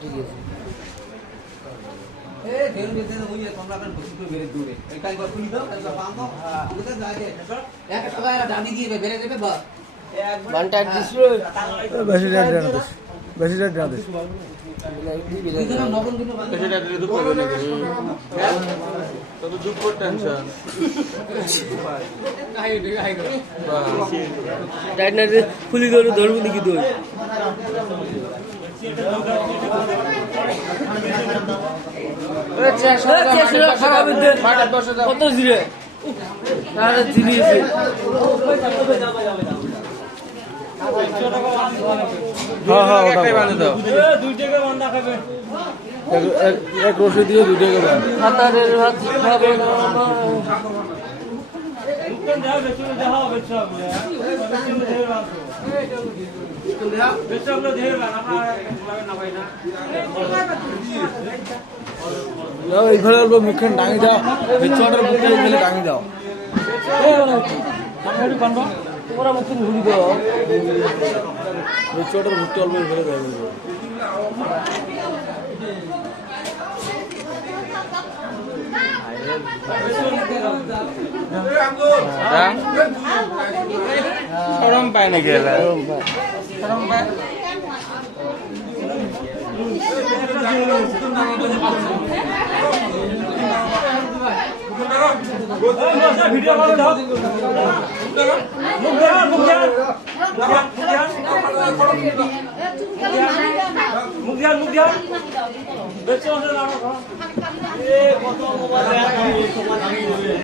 ঠিক আছে ফুলি ধরবো নাকি তুই কত জিরে এক রসে দিয়ে 2 টাকা হাতারের হাত খাবে এইভাবে অল্প মুখে ডাঙি দাও চটার মুখে ডাঙি দাও তোমরা মুখে ঘুরি দাও চটার মুখটা অল্প ফেলে দেয় সরম পায় নাকি সরম পায় ভিডিও করে দাও মুখ